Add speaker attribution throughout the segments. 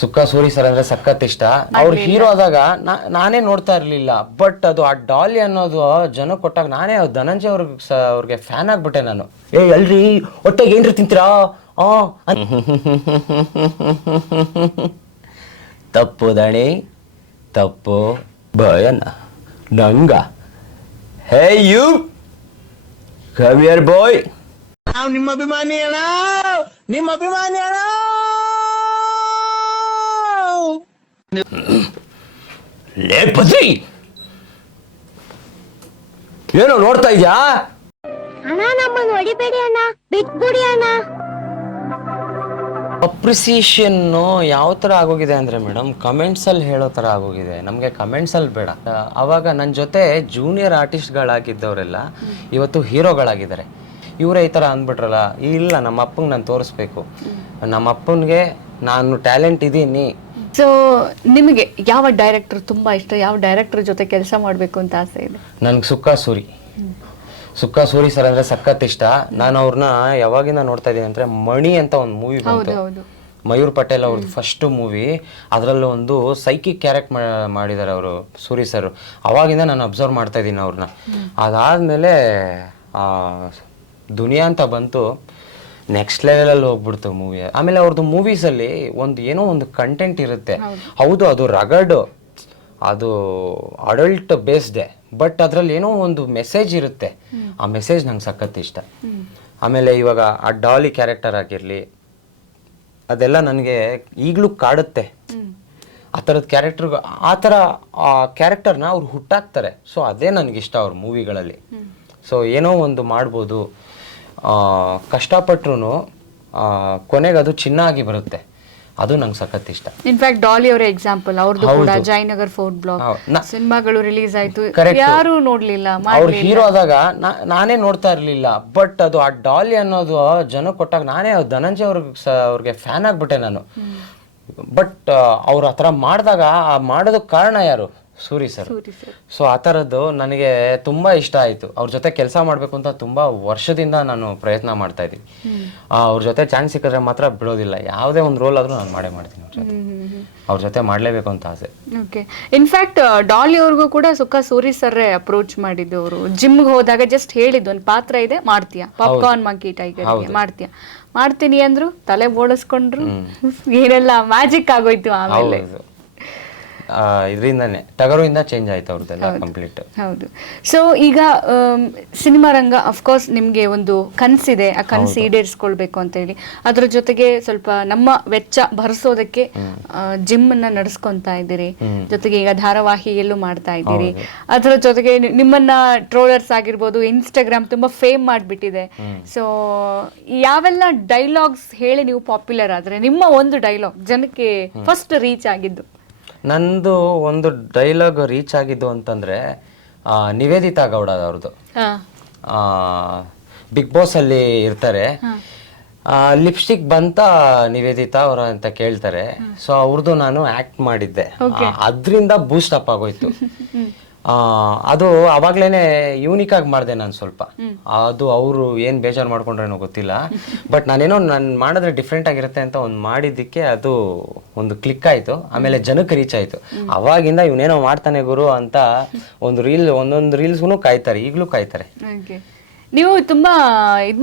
Speaker 1: ಸುಕ್ಕ Suri sir ಅಂದ್ರೆ ಸಖತ್ ಇಷ್ಟ. ಅವ್ರು ಹೀರೋ ಆದಾಗ ನಾನೇ ನೋಡ್ತಾ ಇರ್ಲಿಲ್ಲ. ಬಟ್ ಅದು ಆ ಡಾಲಿ ಅನ್ನೋದು ಜನ ಕೊಟ್ಟಾಗ ನಾನೇ ಅವ್ರ್ ಧನಂಜಯ ಅವ್ರಿಗೆ ಅವ್ರಿಗೆ ಫ್ಯಾನ್ ಆಗ್ಬಿಟ್ಟೆ ನಾನು. ಏ ಎಲ್ರಿ ಒಟ್ಟಾಗ ಏನ್ರಿ ತಿಂತೀರಾ? ಆ ತಪ್ಪು ದಣಿ ತಪ್ಪು ಭಯನ ನಂಗ. ಹೇ ಯು ಕವಿಯರ್ ಬಾಯ್
Speaker 2: ನಿಮ್ಮ ಅಭಿಮಾನಿ ಅಣ್ಣ ನಿಮ್ಮ ಅಭಿಮಾನಿ ಅಣ್ಣ
Speaker 1: ಲೇ ಪತಿ ಏನೋ ನೋಡ್ತಾ ಇದ್ಯಾ?
Speaker 3: ಅಣ್ಣ ನಮ್ಮನ್ನು ಹೊಡಿಬೇಡಿ ಅಣ್ಣ. ಬಿಟ್ಬಿಡಿ ಅಣ್ಣ.
Speaker 1: ಅಪ್ರಿಸಿಯೇಷನ್ ಯಾವ ತರ ಆಗೋಗಿದೆ ಅಂದ್ರೆ ಮೇಡಮ್ ಕಮೆಂಟ್ಸ್ ಅಲ್ಲಿ ಹೇಳೋ ತರ ಆಗೋಗಿದೆ. ನಮಗೆ ಕಮೆಂಟ್ಸ್ ಅಲ್ಲಿ ಬೇಡ. ಅವಾಗ ನನ್ನ ಜೊತೆ ಜೂನಿಯರ್ ಆರ್ಟಿಸ್ಟ್ಗಳಾಗಿದ್ದವರೆಲ್ಲ ಇವತ್ತು ಹೀರೋಗಳಾಗಿದ್ದಾರೆ. ಇವರೇ ಈ ಥರ ಅಂದ್ಬಿಟ್ರಲ್ಲ ಇಲ್ಲ ನಮ್ಮ ಅಪ್ಪಂಗೆ ನಾನು ತೋರಿಸ್ಬೇಕು. ನಮ್ಮ ಅಪ್ಪನಿಗೆ ನಾನು ಟ್ಯಾಲೆಂಟ್ ಇದ್ದೀನಿ
Speaker 4: ಸೊ ನಿಮಗೆ ಯಾವ ಡೈರೆಕ್ಟರ್ ತುಂಬಾ ಇಷ್ಟ? ಯಾವ ಡೈರೆಕ್ಟರ್ ಜೊತೆ ಕೆಲಸ ಮಾಡಬೇಕು ಅಂತ ಆಸೆ ಇದೆ?
Speaker 1: ನನ್ಗೆ ಸುಕ್ಕ ಸೂರಿ. ಸುಕ್ಕ ಸೂರಿ ಸರ್ ಅಂದ್ರೆ ಸಖತ್ ಇಷ್ಟ. ನಾನು ಅವ್ರನ್ನ ಯಾವಾಗಿಂದ ನೋಡ್ತಾ ಇದ್ದೀನಿ ಅಂದ್ರೆ ಮಣಿ ಅಂತ ಒಂದು ಮೂವಿ ಬಂತು.
Speaker 4: ಹೌದು
Speaker 1: ಮಯೂರ್ ಪಟೇಲ್ ಅವ್ರದ್ದು ಫಸ್ಟ್ ಮೂವಿ ಅದರಲ್ಲೂ ಒಂದು ಸೈಕಿಕ್ ಕ್ಯಾರೆಕ್ಟ್ ಮಾಡಿದ್ದಾರೆ ಅವರು ಸೂರಿ ಸರ್ ಅವಾಗಿಂದ ನಾನು ಅಬ್ಸರ್ವ್ ಮಾಡ್ತಾ ಇದ್ದೀನಿ ಅವ್ರನ್ನ ಅದಾದ್ಮೇಲೆ ಆ, ದುನಿಯಾ ಅಂತ ಬಂತು. ನೆಕ್ಸ್ಟ್ ಲೆವೆಲಲ್ಲಿ ಹೋಗ್ಬಿಡ್ತು ಮೂವಿ ಆಮೇಲೆ ಅವ್ರದ್ದು ಮೂವೀಸಲ್ಲಿ ಒಂದು ಏನೋ ಒಂದು ಕಂಟೆಂಟ್ ಇರುತ್ತೆ. ಹೌದು. ಅದು ರಗಡ್ ಅದು ಅಡಲ್ಟ್ ಬೇಸ್ಡೆ ಬಟ್ ಅದರಲ್ಲಿ ಏನೋ ಒಂದು ಮೆಸೇಜ್ ಇರುತ್ತೆ. ಆ ಮೆಸೇಜ್ ನಂಗೆ ಸಖತ್ ಇಷ್ಟ. ಆಮೇಲೆ ಇವಾಗ ಆ ಡಾಲಿ ಕ್ಯಾರೆಕ್ಟರ್ ಆಗಿರಲಿ ಅದೆಲ್ಲ ನನಗೆ ಈಗಲೂ ಕಾಡುತ್ತೆ. ಆ ಥರದ ಕ್ಯಾರೆಕ್ಟರ್ ಆ ಥರ ಆ ಕ್ಯಾರೆಕ್ಟರ್ನ ಅವ್ರು ಹುಟ್ಟಾಕ್ತಾರೆ. ಸೊ ಅದೇ ನನಗಿಷ್ಟ ಅವ್ರ ಮೂವಿಗಳಲ್ಲಿ ಸೊ ಏನೋ ಒಂದು ಮಾಡ್ಬೋದು. ಕಷ್ಟಪಟ್ರು ಕೊನೆಗೆ ಅದು ಚಿನ್ನ ಆಗಿ ಬರುತ್ತೆ. ಅದು ನಂಗೆ ಸಖತ್ ಇಷ್ಟ
Speaker 4: ಇನ್ಫ್ಯಾಕ್ಟ್ ಡಾಲಿ ಅವರ ಎಕ್ಸಾಂಪಲ್ ಅವ್ರದ್ದು ಕೂಡ ಜಯನಗರ್ ಫೋರ್ಟ್ ಬ್ಲಾಕ್. ಸಿನಿಮಾಗಳು ರಿಲೀಸ್ ಆಯ್ತು. ಯಾರು ನೋಡ್ಲಿಲ್ಲ
Speaker 1: ಅವ್ರು ಹೀರೋ ಆದಾಗ ನಾನೇ ನೋಡ್ತಾ ಇರ್ಲಿಲ್ಲ. ಬಟ್ ಅದು ಆ ಡಾಲಿ ಅನ್ನೋದು ಜನ ಕೊಟ್ಟಾಗ ನಾನೇ ಧನಂಜಯ ಅವ್ರಿಗೆ ಅವ್ರಿಗೆ ಫ್ಯಾನ್ ಆಗ್ಬಿಟ್ಟೆ ನಾನು. ಬಟ್ ಅವ್ರ ಹತ್ರ ಥರ ಮಾಡಿದಾಗ ಆ ಮಾಡೋದಕ್ಕೆ ಕಾರಣ ಯಾರು? ಸೂರಿ ಸರ್.
Speaker 4: ಸೂರಿ.
Speaker 1: ಸೊ ಆ ಥರದ್ದು ನನಗೆ ತುಂಬಾ ಇಷ್ಟ ಆಯಿತು. ಅವ್ರ ಜೊತೆ ಕೆಲಸ ಮಾಡಬೇಕು ಅಂತ ತುಂಬಾ ವರ್ಷದಿಂದ ನಾನು ಪ್ರಯತ್ನ ಮಾಡ್ತಾ ಇದ್ದೀನಿ. ಅವ್ರ ಜೊತೆ ಚಾನ್ಸ್ ಸಿಕ್ಕಿದ್ರೆ ಮಾತ್ರ ಬಿಡೋದಿಲ್ಲ. ಯಾವುದೇ ಒಂದು ರೋಲ್ ಆದ್ರೂ ನಾನು ಮಾಡೇ ಮಾಡ್ತೀನಿ ಅವ್ರ ಜೊತೆ. ಅವ್ರ ಜೊತೆ ಮಾಡಲೇಬೇಕು ಅಂತ ಆಸೆ.
Speaker 4: ಓಕೆ ಇನ್ಫ್ಯಾಕ್ಟ್ ಡಾಲಿ ಅವ್ರಿಗೂ ಕೂಡ ಸುಖ ಸೂರಿ ಸರ್ರೇ ಅಪ್ರೋಚ್ ಮಾಡಿದ್ದು ಅವರು. ಜಿಮ್ಗೆ ಹೋದಾಗ ಜಸ್ಟ್ ಹೇಳಿದ್ದು ಒಂದು ಪಾತ್ರ ಇದೆ ಮಾಡ್ತೀಯಾ? ಪಾಪ್ಕಾರ್ನ್ ಮಂಕಿ ಟೈಗರ್ ಮಾಡ್ತೀಯಾ? ಮಾಡ್ತೀನಿ ಅಂದ್ರು ತಲೆ ಓಡಿಸ್ಕೊಂಡ್ರು ಏನೆಲ್ಲ ಮ್ಯಾಜಿಕ್ ಆಗೋಯ್ತು ಆಮೇಲೆ.
Speaker 1: ಇದರಿಂದಾನೆ. ಟಗರುಯಿಂದ ಚೇಂಜ್ ಆಯ್ತು ಅವ್ರದ್ದೆಲ್ಲ ಕಂಪ್ಲೀಟ್
Speaker 4: ಹೌದು. ಸೊ ಈಗ ಸಿನಿಮಾ ರಂಗ ಅಫ್ಕೋರ್ಸ್ ನಿಮಗೆ ಒಂದು ಕನಸಿದೆ. ಆ ಕನಸು ಈಡೇರಿಸ್ಕೊಳ್ಬೇಕು ಅಂತ ಹೇಳಿ. ಅದ್ರ ಜೊತೆಗೆ ಸ್ವಲ್ಪ ನಮ್ಮ ವೆಚ್ಚ ಭರಿಸೋದಕ್ಕೆ ಜಿಮ್ ಅನ್ನ ನಡೆಸ್ಕೊಂತಾ ಇದ್ದೀರಿ. ಜೊತೆಗೆ ಈಗ ಧಾರಾವಾಹಿಯಲ್ಲೂ ಮಾಡ್ತಾ ಇದ್ದೀರಿ. ಅದರ ಜೊತೆಗೆ ನಿಮ್ಮನ್ನ ಟ್ರೋಲರ್ಸ್ ಆಗಿರ್ಬೋದು ಇನ್ಸ್ಟಾಗ್ರಾಮ್ ತುಂಬಾ ಫೇಮ್ ಮಾಡಿಬಿಟ್ಟಿದೆ. ಸೊ ಯಾವೆಲ್ಲ ಡೈಲಾಗ್ಸ್ ಹೇಳಿ ನೀವು ಪಾಪ್ಯುಲರ್ ಆದ್ರೆ ನಿಮ್ಮ ಒಂದು ಡೈಲಾಗ್ ಜನಕ್ಕೆ ಫಸ್ಟ್ ರೀಚ್ ಆಗಿದ್ದು?
Speaker 1: ನಂದು ಒಂದು ಡೈಲಾಗ್ ರೀಚ್ ಆಗಿದ್ದು ಅಂತಂದ್ರೆ ನಿವೇದಿತಾ ಗೌಡ ಅವ್ರದ್ದು ಬಿಗ್ ಬಾಸ್ ಅಲ್ಲಿ ಇರ್ತಾರೆ. ಲಿಪ್ಸ್ಟಿಕ್ ಬಂತ ನಿವೇದಿತಾ ಅವರ ಅಂತ ಕೇಳ್ತಾರೆ. ಸೊ ಅವ್ರದ್ದು ನಾನು ಆಕ್ಟ್ ಮಾಡಿದ್ದೆ. ಅದರಿಂದ ಬೂಸ್ಟ್ ಅಪ್ ಆಗೋಯ್ತು. ಅದು ಅವಾಗ್ಲೇನೆ ಯೂನಿಕ್ ಆಗಿ ಮಾಡಿದೆ ನಾನು ಸ್ವಲ್ಪ. ಅದು ಅವರು ಏನ್ ಬೇಜಾರು ಮಾಡ್ಕೊಂಡ್ರೇನೋ ಗೊತ್ತಿಲ್ಲ. ಬಟ್ ನಾನೇನೋ ನಾನು ಮಾಡಿದ್ರೆ ಡಿಫ್ರೆಂಟ್ ಆಗಿರುತ್ತೆ ಅಂತ ಒಂದು ಮಾಡಿದ್ದಕ್ಕೆ ಅದು ಒಂದು ಕ್ಲಿಕ್ ಆಯ್ತು. ಆಮೇಲೆ ಜನಕ್ಕೆ ರೀಚ್ ಆಯ್ತು. ಅವಾಗಿಂದ ಇವನೇನೋ ಮಾಡ್ತಾನೆ ಗುರು ಅಂತ ಒಂದು ರೀಲ್ ಒಂದೊಂದು ರೀಲ್ಸ್ಗೂ ಕಾಯ್ತಾರೆ. ಈಗಲೂ ಕಾಯ್ತಾರೆ.
Speaker 4: ನೀವು ತುಂಬಾ ಇದ್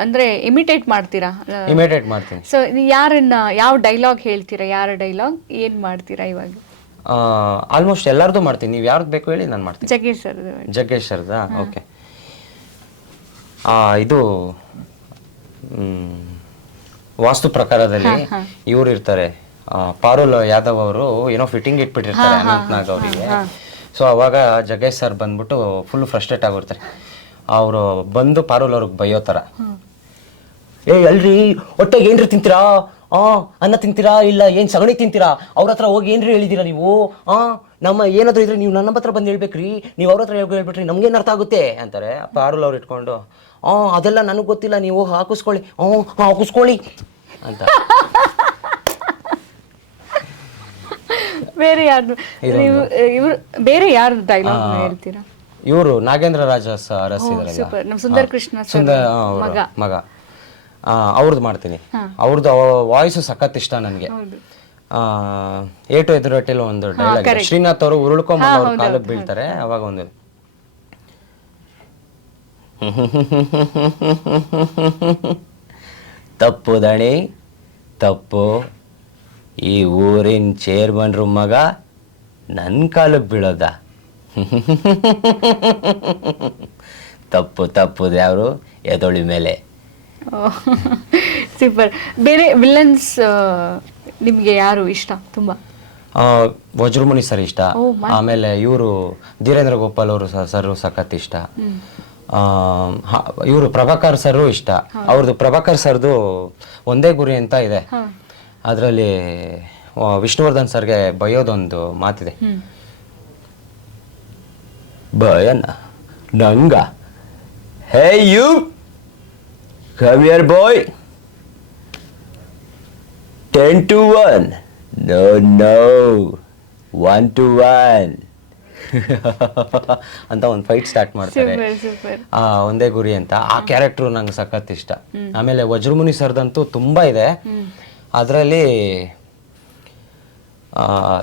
Speaker 4: ಅಂದ್ರೆ ಇಮಿಟೇಟ್ ಮಾಡ್ತೀರಾ?
Speaker 1: ಇಮಿಟೇಟ್ ಮಾಡ್ತೀನಿ.
Speaker 4: ಸೊ ಯಾರನ್ನ ಯಾವ ಡೈಲಾಗ್ ಹೇಳ್ತೀರಾ? ಯಾರ ಡೈಲಾಗ್ ಏನ್ ಮಾಡ್ತೀರಾ ಇವಾಗ?
Speaker 1: ಆಲ್ಮೋಸ್ಟ್ ಎಲ್ಲರದು ಮಾಡ್ತೀನಿ. ನೀವು ಯಾರ್ದು ಬೇಕು ಹೇಳಿ ನಾನು ಮಾಡ್ತೀನಿ.
Speaker 4: ಜಗ್ಗೇಶ್ ಸರ್
Speaker 1: ಜಗ್ಗೇಶ್ ಸರ್ದಾ ಓಕೆ ಇದು ವಾಸ್ತು ಪ್ರಕಾರದಲ್ಲಿ ಇವ್ರು ಇರ್ತಾರೆ. ಪಾರುಲ್ ಯಾದವ್ ಅವರು ಏನೋ ಫಿಟ್ಟಿಂಗ್ ಇಟ್ಬಿಟ್ಟಿರ್ತಾರೆ ಅನಂತ್ನಾಗ್ ಅವರಿಗೆ. ಸೊ ಅವಾಗ ಜಗ್ಗೇಶ್ ಸರ್ ಬಂದ್ಬಿಟ್ಟು ಫುಲ್ ಫ್ರಸ್ಟ್ರೇಟ್ ಆಗಿರ್ತಾರೆ ಅವರು ಬಂದು ಪಾರುಲ್ ಅವ್ರಿಗೆ ಬೈಯೋ ಥರ. ಏ ಎಲ್ರಿ ಹೊಟ್ಟೆಗೆ ಏನ್ರಿ ತಿಂತೀರಾ? ಆ ಅನ್ನ ತಿಂತೀರಾ ಇಲ್ಲ ಏನ್ ಸಗಣಿ ತಿಂತೀರಾ? ಅವ್ರ ಹತ್ರ ಹೋಗಿ ಏನ್ರಿ ಹೇಳಿದೀರಾ ನೀವು? ಆ ನಮ್ಮ ಏನಾದ್ರು ಇದ್ರೆ ನೀವು ನನ್ನ ಹತ್ರ ಬಂದು ಹೇಳ್ಬೇಕ್ರಿ. ನೀವು ಅವ್ರ ಹತ್ರ ಹೇಳ್ಬಿಟ್ರಿ ನಮ್ಗೇನ್ ಅರ್ಥ ಆಗುತ್ತೆ? ಅಂತಾರೆ. ಪಾರುಲ್ ಅವ್ರು ಇಟ್ಕೊಂಡು ಆ ಅದೆಲ್ಲ ನನಗೆ ಗೊತ್ತಿಲ್ಲ ನೀವು ಹಾಕಿಸ್ಕೊಳ್ಳಿ. ಹ್ಞೂ ಹಾಕಿಸ್ಕೊಳ್ಳಿ. ಅಂತ.
Speaker 4: ಬೇರೆ ಯಾರು ನೀವು ಇವ್ರು ಬೇರೆ ಯಾರು ಡೈಲಾಗ್ ಹೇಳ್ತೀರಾ?
Speaker 1: ಇವರು Nagendra Raja sir
Speaker 4: super Sundar Krishna sir
Speaker 1: ಸುಂದರ
Speaker 4: ಮಗ.
Speaker 1: ಮಗ. ಅವ್ರದ್ದು ಮಾಡ್ತೀನಿ. ಅವ್ರದ್ದು ವಾಯ್ಸು ಸಖತ್ ಇಷ್ಟ ನನಗೆ. ಏಟು ಎದುರೊಟ್ಟಿಲು ಒಂದು ಡೈಲಾಗ್. ಶ್ರೀನಾಥ್ ಅವರು ಉರುಳ್ಕೊಂಬಂದು ಅವ್ರ ಕಾಲಕ್ಕೆ ಬೀಳ್ತಾರೆ ಅವಾಗ ಒಂದು ತಪ್ಪು ದಣಿ ತಪ್ಪು. ಈ ಊರಿನ ಚೇರ್ಮನ್ರು ಮಗ ನನ್ನ ಕಾಲಕ್ಕೆ ಬೀಳೋದ. ತಪ್ಪು ತಪ್ಪು ಯಾರು ಎದೊಳಿ ಮೇಲೆ.
Speaker 4: ಸೂಪರ್ ಬೇರೆ ವಿಲನ್ಸ್ ನಿಮಗೆ ಯಾರು ಇಷ್ಟ ತುಂಬಾ?
Speaker 1: ವಜ್ರಮುನಿ ಸರ್ ಇಷ್ಟ. ಆಮೇಲೆ ಇವರು ಧೀರೇಂದ್ರ ಗೋಪಾಲ್ ಅವರು ಸರ್ ಸಖತ್ ಇಷ್ಟ. ಇವರು ಪ್ರಭಾಕರ್ ಸರ್ ಇಷ್ಟ. ಅವ್ರದ್ದು ಪ್ರಭಾಕರ್ ಸರ್ದು ಒಂದೇ ಗುರಿ ಅಂತ ಇದೆ. ಅದರಲ್ಲಿ ವಿಷ್ಣುವರ್ಧನ್ ಸರ್ಗೆ ಬಯೋದೊಂದು ಮಾತಿದೆ. ಬಯನ ನಂಗ hey you come here boy ten to one no no one to one ಅಂತ ಒಂದು ಫೈಟ್ ಸ್ಟಾರ್ಟ್ ಮಾಡ್ತಾರೆ.
Speaker 4: ಸೂಪರ್ ಸೂಪರ್
Speaker 1: ಆ, ಒಂದೇ ಗುರಿ ಅಂತ. ಆ ಕ್ಯಾರೆಕ್ಟ್ರು ನಂಗೆ ಸಖತ್ ಇಷ್ಟ. ಆಮೇಲೆ ವಜ್ರಮುನಿ ಸರ್ದಂತೂ ತುಂಬ ಇದೆ. ಅದರಲ್ಲಿ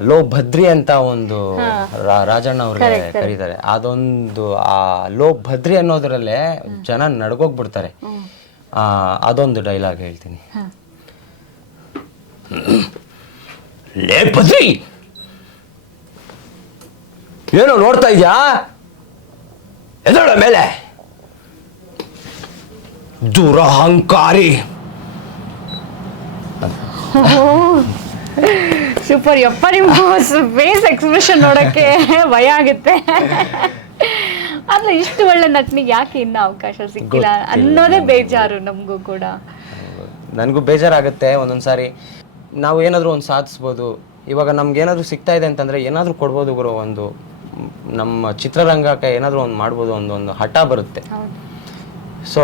Speaker 1: ಲೋ ಭದ್ರಿ ಅಂತ ಒಂದು ರಾ- ರಾಜಣ್ಣ ಅವ್ರಿಗೆ ಕರೀತಾರೆ. ಅದೊಂದು ಆ ಲೋ ಭದ್ರಿ ಅನ್ನೋದ್ರಲ್ಲೇ ಜನ ನಡ್ಗೋಗ್ಬಿಡ್ತಾರೆ. ಅದೊಂದು ಡೈಲಾಗ್ ಹೇಳ್ತೀನಿ. ಲೇ ಭದ್ರಿ ಏನೋ ನೋಡ್ತಾ ಇದ್ಯಾ? ಎದೋಳ ಮೇಲೆ? ದುರಹಂಕಾರಿ.
Speaker 4: ಸೂಪರ್. ಯಪ್ಪ ನಿಮ್ಮ ಫೇಸ್ ಎಕ್ಸ್ಪ್ರೆಷನ್ ನೋಡಕ್ಕೆ ಭಯ ಆಗುತ್ತೆ. ಅಲ್ಲ ಇಷ್ಟು ಒಳ್ಳೆ ನಟನಿಗೆ ಯಾಕೆ ಇನ್ನ ಅವಕಾಶ ಸಿಕ್ಕಿಲ್ಲ ಅನ್ನೋದೇ ಬೇಜಾರು ನಮಗೂ ಕೂಡ.
Speaker 1: ನನಗೂ ಬೇಜಾರಾಗುತ್ತೆ ಒಂದೊಂದು ಸಾರಿ. ನಾವು ಏನಾದರೂ ಒಂದು ಸಾಧಿಸ್ಬೋದು. ಇವಾಗ ನಮ್ಗೆ ಏನಾದರೂ ಸಿಗ್ತಾ ಇದೆ ಅಂತಂದರೆ ಏನಾದರೂ ಕೊಡ್ಬೋದು ಗುರು ಒಂದು. ನಮ್ಮ ಚಿತ್ರರಂಗಕ್ಕೆ ಏನಾದರೂ ಒಂದು ಮಾಡ್ಬೋದು ಒಂದು ಒಂದು ಹಠ ಬರುತ್ತೆ. ಸೊ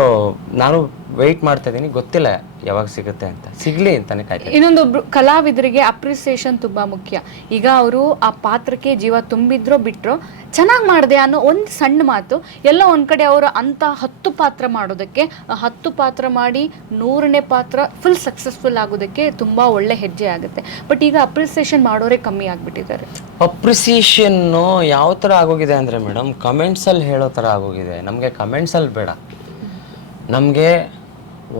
Speaker 1: ನಾನು ವೆಯ್ಟ್ ಮಾಡ್ತಾ ಇದ್ದೀನಿ. ಗೊತ್ತಿಲ್ಲ ಯಾವಾಗ ಸಿಗುತ್ತೆ ಅಂತ. ಸಿಗ್ಲಿ ಅಂತಾನೆ ಕಾಯ್ತಾ
Speaker 4: ಇನ್ನೊಂದೊಬ್ರು ಕಲಾವಿದರಿಗೆ ಅಪ್ರಿಸಿಯೇಷನ್ ತುಂಬಾ ಮುಖ್ಯ. ಈಗ ಅವರು ಆ ಪಾತ್ರಕ್ಕೆ ಜೀವ ತುಂಬಿದ್ರೋ ಬಿಟ್ರು ಚೆನ್ನಾಗಿ ಮಾಡಿದೆ ಅನ್ನೋ ಒಂದು ಸಣ್ಣ ಮಾತು ಎಲ್ಲ ಒಂದ್ ಕಡೆ ಅವರು ಅಂತ ಹತ್ತು ಪಾತ್ರ ಮಾಡೋದಕ್ಕೆ ಆ ಹತ್ತು ಪಾತ್ರ ಮಾಡಿ ನೂರನೇ ಪಾತ್ರ ಫುಲ್ ಸಕ್ಸಸ್ಫುಲ್ ಆಗೋದಕ್ಕೆ ತುಂಬಾ ಒಳ್ಳೆ ಹೆಜ್ಜೆ ಆಗುತ್ತೆ. ಬಟ್ ಈಗ ಅಪ್ರಿಸಿಯೇಷನ್ ಮಾಡೋರೇ ಕಮ್ಮಿ ಆಗ್ಬಿಟ್ಟಿದ್ದಾರೆ.
Speaker 1: ಅಪ್ರಿಸಿಯೇಷನ್ನು ಯಾವ ಥರ ಆಗೋಗಿದೆ ಅಂದರೆ ಮೇಡಮ್ ಕಮೆಂಟ್ಸಲ್ಲಿ ಹೇಳೋ ಥರ ಆಗೋಗಿದೆ. ನಮಗೆ ಕಮೆಂಟ್ಸಲ್ಲಿ ಬೇಡ. ನಮಗೆ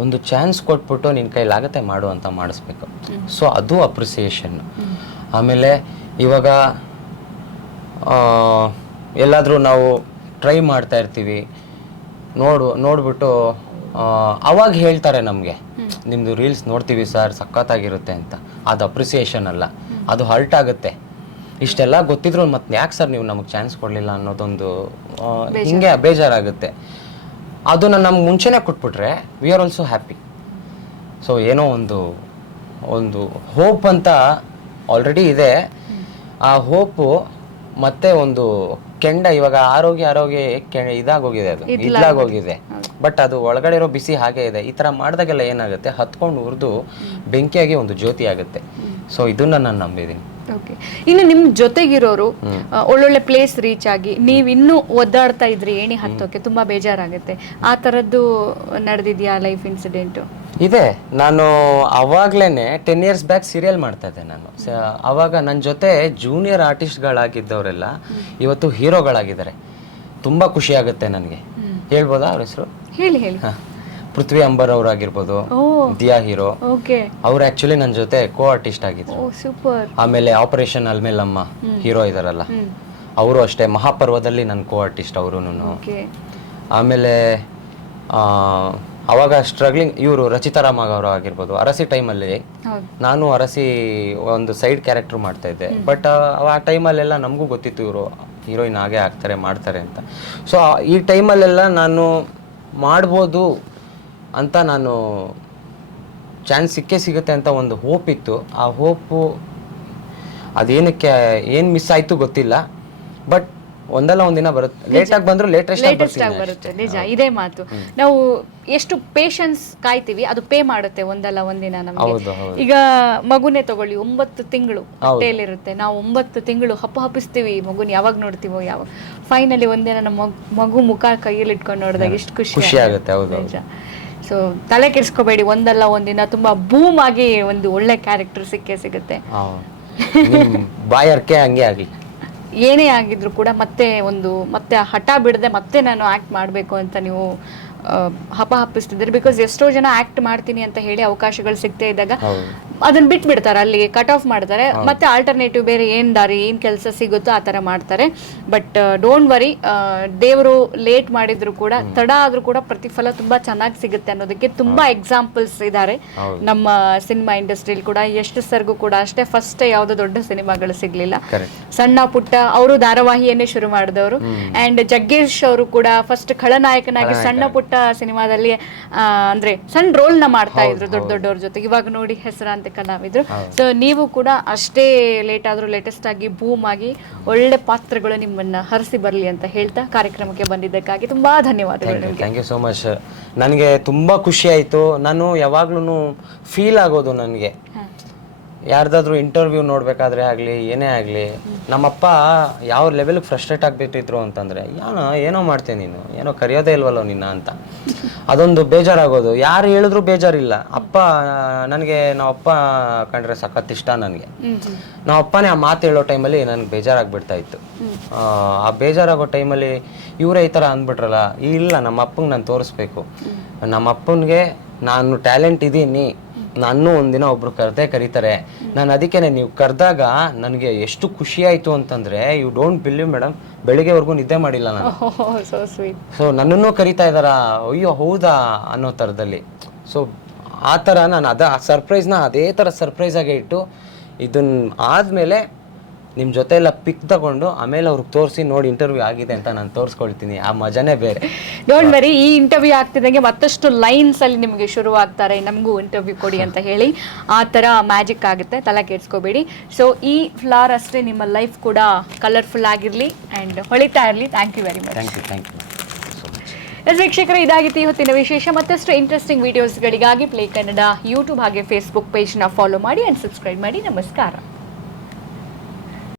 Speaker 1: ಒಂದು ಚಾನ್ಸ್ ಕೊಟ್ಬಿಟ್ಟು ನಿನ್ನ ಕೈಲಾಗತ್ತೆ ಮಾಡು ಅಂತ ಮಾಡಿಸ್ಬೇಕು. ಸೊ ಅದು ಅಪ್ರಿಸಿಯೇಷನ್ ಆಮೇಲೆ ಇವಾಗ ಎಲ್ಲಾದರೂ ನಾವು ಟ್ರೈ ಮಾಡ್ತಾ ಇರ್ತೀವಿ. ನೋಡು ನೋಡ್ಬಿಟ್ಟು ಅವಾಗ ಹೇಳ್ತಾರೆ ನಮಗೆ. ನಿಮ್ಮದು ರೀಲ್ಸ್ ನೋಡ್ತೀವಿ ಸರ್ ಸಖತ್ತಾಗಿರುತ್ತೆ ಅಂತ. ಅದು ಅಪ್ರಿಸಿಯೇಷನ್ ಅಲ್ಲ. ಅದು ಹರ್ಟ್ ಆಗುತ್ತೆ. ಇಷ್ಟೆಲ್ಲ ಗೊತ್ತಿದ್ರು ಮತ್ತೆ ಯಾಕೆ ಸರ್ ನೀವು ನಮಗೆ ಚಾನ್ಸ್ ಕೊಡಲಿಲ್ಲ ಅನ್ನೋದೊಂದು ಹಿಂಗೆ ಬೇಜಾರಾಗುತ್ತೆ. ಅದನ್ನು ನಮ್ಗೆ ಮುಂಚೆನೇ ಕೊಟ್ಬಿಟ್ರೆ we are also happy so ಏನೋ ಒಂದು ಒಂದು ಹೋಪ್ ಅಂತ ಆಲ್ರೆಡಿ ಇದೆ. ಆ ಹೋಪು ಮತ್ತೆ ಒಂದು ಕೆಂಡ ಇವಾಗ ಆರೋಗ್ಯ ಆರೋಗ್ಯ ಕೆ ಇದಾಗೋಗಿದೆ ಅದು. ಇದಾಗೋಗಿದೆ ಬಟ್ ಅದು ಒಳಗಡೆ ಇರೋ ಬಿಸಿ ಹಾಗೆ ಇದೆ. ಈ ಥರ ಮಾಡಿದಾಗೆಲ್ಲ ಏನಾಗುತ್ತೆ? ಹತ್ಕೊಂಡು ಉರಿದು ಬೆಂಕಿಯಾಗಿ ಒಂದು ಜ್ಯೋತಿ ಆಗುತ್ತೆ. ಸೊ ಇದನ್ನ ನಾನು ನಂಬಿದ್ದೀನಿ.
Speaker 4: ಓಕೆ ಇನ್ನು ನಿಮ್ ಜೊತೆಗಿರೋರು ಆ, ಒಳ್ಳೊಳ್ಳೆ ಪ್ಲೇಸ್ ರೀಚ್ ಆಗಿ ನೀವ್ ಇನ್ನೂ ಒದ್ದಾಡ್ತಾ ಇದ್ರಿ ಏಣಿ ಹತ್ತೋಕೆ ತುಂಬಾ ಬೇಜಾರಾಗುತ್ತೆ. ಆ ತರದ್ದು ನಡೆದಿದ್ಯಾ ಲೈಫ್ ಇನ್ಸಿಡೆಂಟ್
Speaker 1: ಇದೆ. ನಾನು ಅವಾಗ್ಲೇನೆ ಟೆನ್ ಇಯರ್ಸ್ ಬ್ಯಾಕ್ ಸೀರಿಯಲ್ ಮಾಡ್ತಾ ಇದ್ದೆ ನಾನು. ಸ- ಅವಾಗ ನನ್ನ ಜೊತೆ ಜೂನಿಯರ್ ಆರ್ಟಿಸ್ಟ್ಗಳಾಗಿದ್ದವರೆಲ್ಲ ಇವತ್ತು ಹೀರೋಗಳಾಗಿದ್ದಾರೆ ತುಂಬ ಖುಷಿ ಆಗುತ್ತೆ ನನಗೆ ಹೇಳ್ಬೋದಾ ಅವ್ರ ಹೆಸರು?
Speaker 4: ಹೇಳಿ ಹೇಳಿ.
Speaker 1: ಪೃಥ್ವಿ ಅಂಬರ್ ಅವರಾಗಿರ್ಬೋದು ದಿಯಾ ಹೀರೋ. ಅವ್ರು ಆಕ್ಚುಲಿ ನನ್ನ ಜೊತೆ ಕೋ ಆರ್ಟಿಸ್ಟ್ ಆಗಿದ್ರು ಆಮೇಲೆ ಆಪರೇಷನ್ ಅಲ್ಮೇಲಮ್ಮ ಹೀರೋ ಇದಾರಲ್ಲ. ಅವರು ಅಷ್ಟೇ ಮಹಾಪರ್ವದಲ್ಲಿ ನನ್ನ ಕೋ ಆರ್ಟಿಸ್ಟ್ ಅವರು ಆಮೇಲೆ ಅವಾಗ ಸ್ಟ್ರಗ್ಲಿಂಗ್ ಇವರು ರಚಿತಾ ರಾಮಗ್ ಅವರು ಆಗಿರ್ಬೋದು ಅರಸಿ ಟೈಮಲ್ಲಿ ನಾನು ಅರಸಿ ಒಂದು ಸೈಡ್ ಕ್ಯಾರೆಕ್ಟರ್ ಮಾಡ್ತಾ ಇದ್ದೆ. ಬಟ್ ಆ ಟೈಮಲ್ಲೆಲ್ಲ ನಮಗೂ ಗೊತ್ತಿತ್ತು ಇವರು ಹೀರೋಯಿನ್ ಹಾಗೆ ಆಗ್ತಾರೆ ಮಾಡ್ತಾರೆ ಅಂತ. ಸೊ ಈ ಟೈಮಲ್ಲೆಲ್ಲ ನಾನು ಮಾಡ್ಬೋದು ಅಂತ ನಾನು ಚಾನ್ಸ್ ಸಿಕ್ಕೇ ಸಿಗುತ್ತೆ ಅಂತ ಒಂದು ಹೋಪ್ ಇತ್ತು. ಆ ಹೋಪು ಅದೇನಕ್ಕೆ ಏನು ಮಿಸ್ ಆಯಿತು ಗೊತ್ತಿಲ್ಲ. ಬಟ್ ಒಂದಲ್ಲ ಒಂದಿನ ಬರುತ್ತೆ ಲೇಟಾಗಿ ಬಂದರೂ ಲೇಟೆಸ್ಟ್
Speaker 4: ಆಗಿ ಬರುತ್ತೆ. ನಿಜ ಇದೇ ಮಾತು. ನಾವು ಎಷ್ಟು ಪೇಷನ್ಸ್ ಕಾಯ್ತೀವಿ ಅದು ಪೇ ಮಾಡುತ್ತೆ ಒಂದಲ್ಲ ಒಂದಿನ ನಮಗೆ. ಈಗ ಮಗುನೇ ತಗೊಳ್ಳಿ ಒಂಬತ್ತು ತಿಂಗಳು ಹೊಟ್ಟೆಯಲ್ಲಿರುತ್ತೆ. ನಾವು ಒಂಬತ್ತು ತಿಂಗಳು ಹಪ್ಪ ಹಪ್ಪಿಸ್ತೀವಿ ಮಗುನ ಯಾವಾಗ ನೋಡ್ತೀವೋ ಯಾವಾಗ ಫೈನಲಿ ಒಂದಿನ ನಮ್ಮ ಮಗು- ಮುಖ ಕೈಯಲ್ಲಿ ಇಟ್ಕೊಂಡು ನೋಡಿದಾಗ ಎಷ್ಟು ಖುಷಿ
Speaker 1: ಖುಷಿ ಆಗುತ್ತೆ,
Speaker 4: ನಿಜ. ಸೊ ತಲೆ ಕೆಡಿಸ್ಕೋಬೇಡಿ ಒಂದಲ್ಲ ಒಂದಿನ ತುಂಬಾ ಬೂಮ್ ಆಗಿ ಒಂದು ಒಳ್ಳೆ ಕ್ಯಾರೆಕ್ಟರ್ ಸಿಕ್ಕೇ ಸಿಗುತ್ತೆ.
Speaker 1: ಬಾಯರ್ಕೆ ಹಂಗೆ ಆಗಲಿ.
Speaker 4: ಏನೇ ಆಗಿದ್ರು ಕೂಡ ಮತ್ತೆ ಒಂದು ಮತ್ತೆ ಹಠ ಬಿಡದೆ ಮತ್ತೆ ನಾನು ಆಕ್ಟ್ ಮಾಡಬೇಕು ಅಂತ ನೀವು ಹಪ ಹಪ್ಪಿಸ್ತಿದ್ದೀರಿ. ಬಿಕಾಸ್ ಎಷ್ಟೋ ಜನ ಆಕ್ಟ್ ಮಾಡ್ತೀನಿ ಅಂತ ಹೇಳಿ ಅವಕಾಶಗಳು ಸಿಗ್ತೇ ಇದ್ದಾಗ. ಅದನ್ನ ಬಿಟ್ಬಿಡ್ತಾರೆ ಅಲ್ಲಿಗೆ ಕಟ್ ಆಫ್ ಮಾಡ್ತಾರೆ. ಮತ್ತೆ ಆಲ್ಟರ್ನೇಟಿವ್ ಬೇರೆ ಏನ್ ದಾರಿ ಏನ್ ಕೆಲಸ ಸಿಗುತ್ತೋ ಆ ತರ ಮಾಡ್ತಾರೆ. ಬಟ್ ಡೋಂಟ್ ವರಿ ದೇವರು ಲೇಟ್ ಮಾಡಿದ್ರು ಕೂಡ ತಡ ಆದ್ರೂ ಕೂಡ ಪ್ರತಿಫಲ ತುಂಬಾ ಚೆನ್ನಾಗಿ ಸಿಗುತ್ತೆ ಅನ್ನೋದಕ್ಕೆ ತುಂಬಾ ಎಕ್ಸಾಂಪಲ್ಸ್ ಇದ್ದಾರೆ ನಮ್ಮ ಸಿನಿಮಾ ಇಂಡಸ್ಟ್ರಿಯಲ್ಲಿ ಕೂಡ ಎಷ್ಟು ಸರ್ಗೂ ಕೂಡ ಅಷ್ಟೇ ಫಸ್ಟ್ ಯಾವ್ದು ದೊಡ್ಡ ಸಿನಿಮಾಗಳು ಸಿಗ್ಲಿಲ್ಲ. ಸಣ್ಣ ಪುಟ್ಟ ಅವರು ಧಾರಾವಾಹಿಯನ್ನೇ ಶುರು ಮಾಡಿದವರು. ಅಂಡ್ ಜಗ್ಗೇಶ್ ಅವರು ಕೂಡ ಫಸ್ಟ್ ಖಳನಾಯಕನಾಗಿ ಸಣ್ಣ ಪುಟ್ಟ ಸಿನಿಮಾದಲ್ಲಿ ಅಂದ್ರೆ ಸಣ್ಣ ರೋಲ್ನ ಮಾಡ್ತಾ ಇದ್ರು ದೊಡ್ಡ ದೊಡ್ಡವ್ರ ಜೊತೆಗೆ. ಇವಾಗ ನೋಡಿ ಹೆಸರಾಂತ ಕಲಾವಿದ್ರು ಸೊ ನೀವು ಕೂಡ ಅಷ್ಟೇ ಲೇಟ್ ಆದ್ರೂ ಲೇಟೆಸ್ಟ್ ಆಗಿ ಬೂಮ್ ಆಗಿ ಒಳ್ಳೆ ಪಾತ್ರಗಳು ನಿಮ್ಮನ್ನ ಹರಿಸಿ ಬರ್ಲಿ ಅಂತ ಹೇಳ್ತಾ ಕಾರ್ಯಕ್ರಮಕ್ಕೆ ಬಂದಿದ್ದಕ್ಕಾಗಿ ತುಂಬಾ ಧನ್ಯವಾದಗಳು
Speaker 1: you thank you so much ನನಗೆ ತುಂಬಾ ಖುಷಿ ಆಯಿತು. ನಾನು ಯಾವಾಗ್ಲೂ ಫೀಲ್ ಆಗೋದು ನನಗೆ. ಯಾರ್ದಾದ್ರೂ ಇಂಟರ್ವ್ಯೂ ನೋಡಬೇಕಾದ್ರೆ ಆಗಲಿ ಏನೇ ಆಗಲಿ ನಮ್ಮಪ್ಪ ಯಾವ ಲೆವೆಲ್ಗೆ ಫ್ರಸ್ಟ್ರೇಟ್ ಆಗಿಬಿಟ್ಟಿದ್ರು ಅಂತಂದರೆ ಯಾನ ಏನೋ ಮಾಡ್ತೀನಿ ನೀನು ಏನೋ ಕರೆಯೋದೇ ಇಲ್ವಲ್ಲೋ ನಿನ್ನ ಅಂತ. ಅದೊಂದು ಬೇಜಾರಾಗೋದು. ಯಾರು ಹೇಳಿದ್ರು ಬೇಜಾರಿಲ್ಲ. ಅಪ್ಪ ನನಗೆ ನಾವಪ್ಪ ಕಂಡ್ರೆ ಸಖತ್ ಇಷ್ಟ ನನಗೆ. ನಮ್ಮ ಅಪ್ಪನೇ ಆ ಮಾತು ಹೇಳೋ ಟೈಮಲ್ಲಿ ನನಗೆ ಬೇಜಾರಾಗ್ಬಿಡ್ತಾ ಇತ್ತು. ಆ, ಆ ಬೇಜಾರಾಗೋ ಟೈಮಲ್ಲಿ ಇವರೇ ಈ ಥರ ಅಂದ್ಬಿಟ್ರಲ್ಲ ಇಲ್ಲ ನಮ್ಮ ಅಪ್ಪಂಗೆ ನಾನು ತೋರಿಸ್ಬೇಕು. ನಮ್ಮ ಅಪ್ಪನಿಗೆ ನಾನು ಟ್ಯಾಲೆಂಟ್ ಇದ್ದೀನಿ ನಾನು ಒಂದಿನ ಒಬ್ರು ಕರೆದೇ ಕರೀತಾರೆ. ನಾನು ಅದಕ್ಕೆ ನೀವು ಕರೆದಾಗ ನನಗೆ ಎಷ್ಟು ಖುಷಿ ಆಯಿತು ಅಂತಂದರೆ ಯು ಡೋಂಟ್ ಬಿಲೀವ್ ಮೇಡಮ್ ಬೆಳಿಗ್ಗೆವರೆಗೂ ನಿದ್ದೆ ಮಾಡಿಲ್ಲ ನಾನು.
Speaker 4: ಸೋ ಸ್ವೀಟ್
Speaker 1: ಸೊ ನನ್ನನ್ನು ಕರಿತಾ ಇದ್ದಾರಾ? ಅಯ್ಯೋ ಹೌದಾ ಅನ್ನೋ ಥರದಲ್ಲಿ. ಸೊ ಆ ಥರ ನಾನು ಅದ ಸರ್ಪ್ರೈಸ್ನ ಅದೇ ಥರ ಸರ್ಪ್ರೈಸಾಗೆ ಆಗೇ ಇಟ್ಟು ಇದನ್ನ ಆದಮೇಲೆ ನಿಮ್ಮ ಜೊತೆ ಎಲ್ಲ ಪಿಕ್ ತಗೊಂಡು ಆಮೇಲೆ ಅವ್ರಿಗೆ ತೋರಿಸಿ ನೋಡಿ ಇಂಟರ್ವ್ಯೂ ಆಗಿದೆ ಅಂತ ನಾನು ತೋರಿಸ್ಕೊಳ್ತೀನಿ. ಆ ಮಜಾನೇ ಬೇರೆ.
Speaker 4: ಡೋಂಟ್ ವೆರಿ ಈ ಇಂಟರ್ವ್ಯೂ ಆಗ್ತಿದ್ದಂಗೆ ಮತ್ತಷ್ಟು ಲೈನ್ಸ್ ಅಲ್ಲಿ ನಿಮಗೆ ಶುರು ಆಗ್ತಾರೆ ನಮಗೂ ಇಂಟರ್ವ್ಯೂ ಕೊಡಿ ಅಂತ ಹೇಳಿ. ಆ ಥರ ಮ್ಯಾಜಿಕ್ ಆಗುತ್ತೆ. ತಲೆ ಕೆಡ್ಸ್ಕೋಬೇಡಿ. ಸೊ ಈ ಫ್ಲಾರ್ ಅಷ್ಟೇ ನಿಮ್ಮ ಲೈಫ್ ಕೂಡ ಕಲರ್ಫುಲ್ ಆಗಿರಲಿ ಆ್ಯಂಡ್ ಹೊಳಿತಾ ಇರಲಿ. Thank you very much
Speaker 1: thank you thank you
Speaker 4: yes ವೀಕ್ಷಕರು ಇದಾಗಿತ್ತು ಇವತ್ತಿನ ವಿಶೇಷ. ಮತ್ತಷ್ಟು ಇಂಟ್ರೆಸ್ಟಿಂಗ್ ವಿಡಿಯೋಸ್ಗಳಿಗಾಗಿ ಪ್ಲೇ ಕನ್ನಡ ಯೂಟ್ಯೂಬ್ ಹಾಗೆ ಫೇಸ್ಬುಕ್ ಪೇಜ್ನ ಫಾಲೋ ಮಾಡಿ ಆ್ಯಂಡ್ ಸಬ್ಸ್ಕ್ರೈಬ್ ಮಾಡಿ. ನಮಸ್ಕಾರ.